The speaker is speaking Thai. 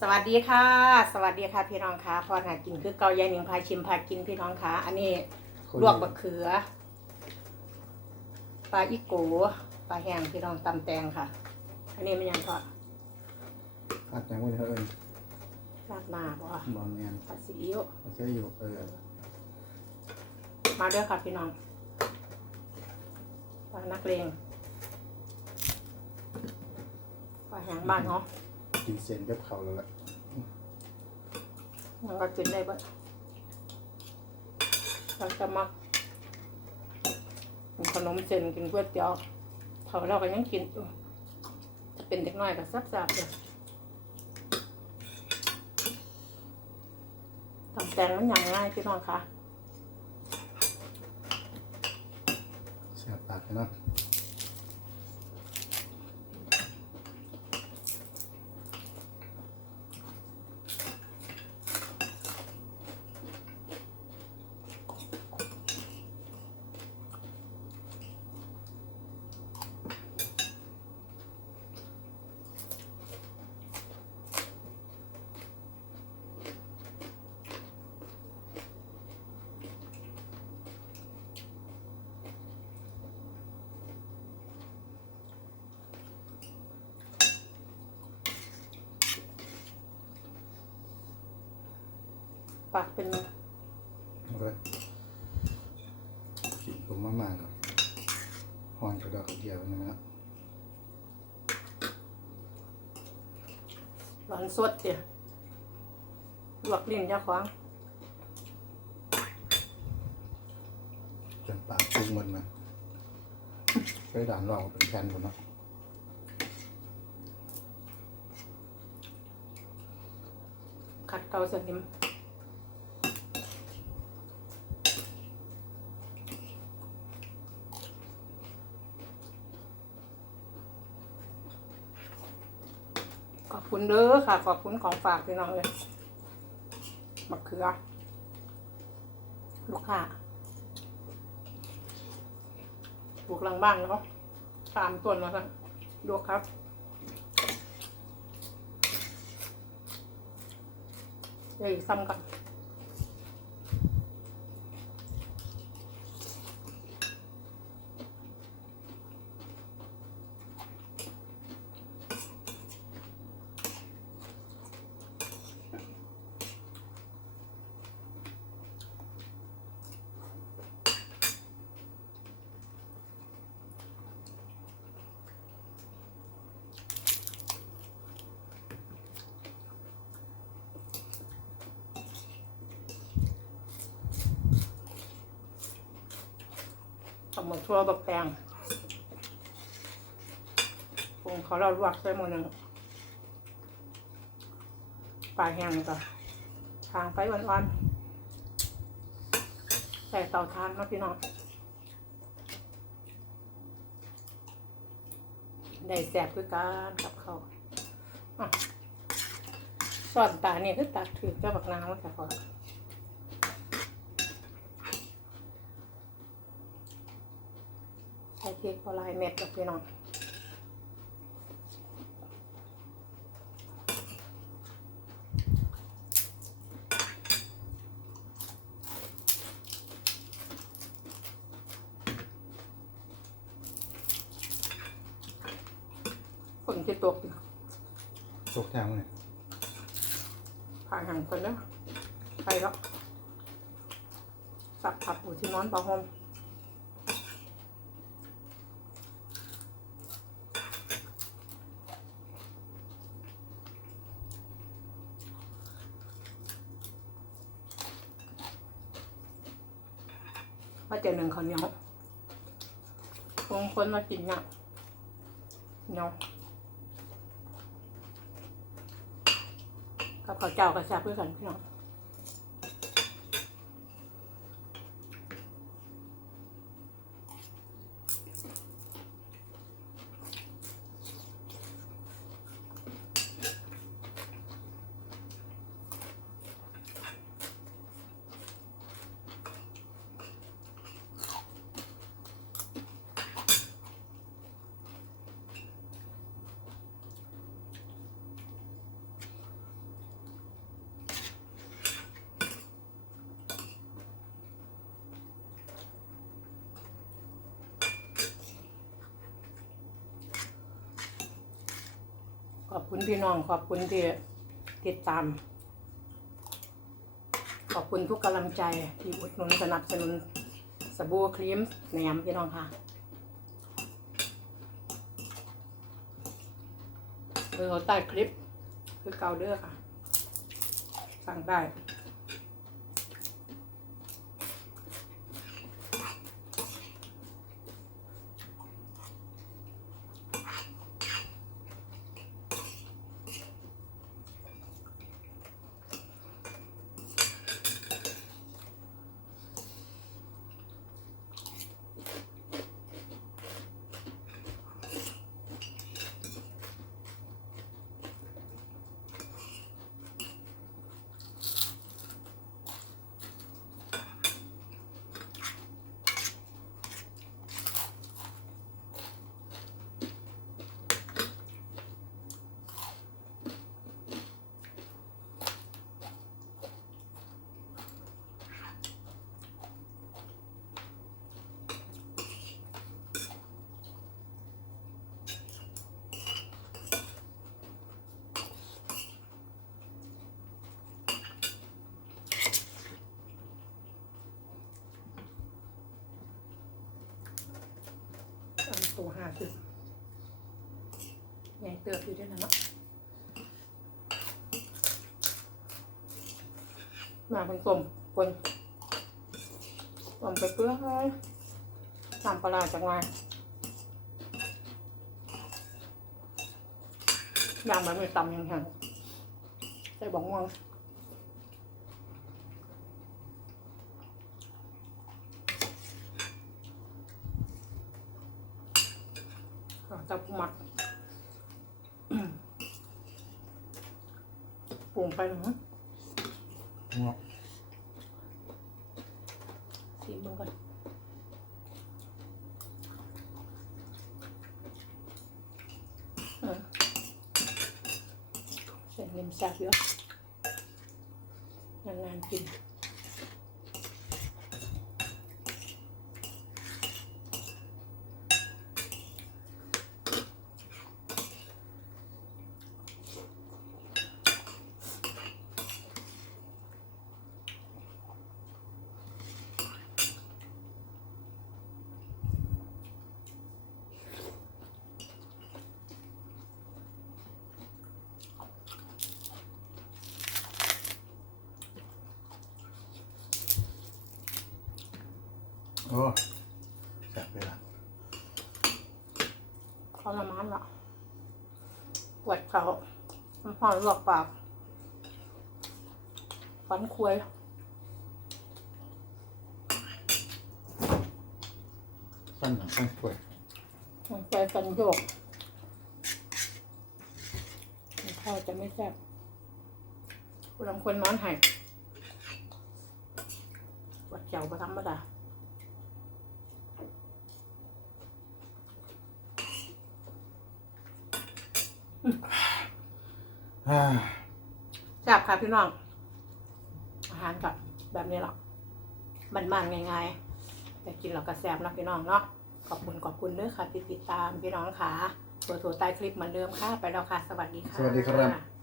สวัสดีค่ะ สวัสดีค่ะพี่น้องค่ะพอหากินคือเกายายหนิงพาชิมพากินพี่น้องค่ะ อันนี้ลวกบะเขือปลาอีโกปลาแห้งพี่น้องตำแตงค่ะ อันนี้มันยังทอดอัดแตงไว้เถอะเอิญราดหน้าบ่บอลแมนผัดซีอิ๊วเขาเชื่ออยู่เออมาด้วยค่ะพี่น้องปลานักเลงปลาแห้งบ้านเนาะ กินเซนกับเขาแล้วแหละมันก็กินได้เบ่เราจะมากินขนมเส้นกินก๋วยเตี๋ยวเขาเราก็ยังกินอยู่จะเป็นเด็กน้อยก็ซับๆเลยตำแตงมันอย่างง่ายพี่น้องค่ะแซ่บปากเลยเนาะ ปากเป็นโอเคกินผมมากๆครับหอนกระดอกกระเดียวนะฮะหวานสดเดียวลวกลิ้นเจ้าของจนปากปุ้งมันมาไปด่านรองเป็นแผ่นผมเนาะขัดเกลาสนิม ขอบคุณเด้อค่ะ ขอบคุณของฝากพี่น้องเลยมะเขือ ลูกค้าปลูกหลังบ้านแล้วตามต้นแล้วกันดูครับเดี๋ยวซ้ำกัน หมดทั่วบักแตงปรุงเขาเราลวกใส่หมดหนึ่งปลาแห้งก่อนทางไปอ่อนๆใส่เตาทานเนาะพี่น้องได้แสบคือการกับเขาอะส่วนตาเนี่ยคือตักถือเจ้าบักนางมันค่ะพอ ใส่พริกพอลายเม็ดกับพี่น้องฝนที่ตกอยู่ตกแทงเลยผ่านห่างคนแล้วไปแล้วสับผัดอยู่ที่นอนปลาหอม ว่าจะหนึ่งข้าวเหนียวคงคนมากินเนี่ยเนียกับข้าวเจ้ากระชับเพื่อกันพี่น้อง อบคุณพี่น้อง ขอบคุณที่ติดตาม ขอบคุณทุกกำลังใจที่อุดหนุนสนับสนุนสบู่ครีมแหนมพี่น้องค่ะเบอร์ใต้คลิป คือเกาเดอร์ค่ะ สั่งได้ อัน ตัวห้าสิบไงเติบอยู่ด้วยนะเนาะมาเป็นกลมกลนกลมไปเปลือกเลยตามปลาร้าจากมาอย่างมันไม่ตำยังไงใส่บอกม่วง เอาจับหมักปรุงไปหนึ่งเนาะชิมมันก่อนอืมเส้นเล็มแซ่บเยอะนานๆกิน อ้แซ่บไปละทรมานละปวดเขาน้ำพอนลวกปากฟันควยสั้นหนังสั้นกล้วยมันไปฟันโยกข้าวจะไม่แซ่บคุณลำควรนอนใหายปวดเจ้าประธรรมดาอ่า แซ่บค่ะพี่น้อง อาหารกับแบบนี้หรอกบ้านๆง่ายๆแต่กินเราก็แซ่บนะพี่น้องเนาะขอบคุณขอบคุณเด้อค่ะที่ติดตามพี่น้องค่ะตัวตัวใต้คลิปเหมือนเดิมค่ะ ไปแล้วค่ะ สวัสดีค่ะ สวัสดีครับ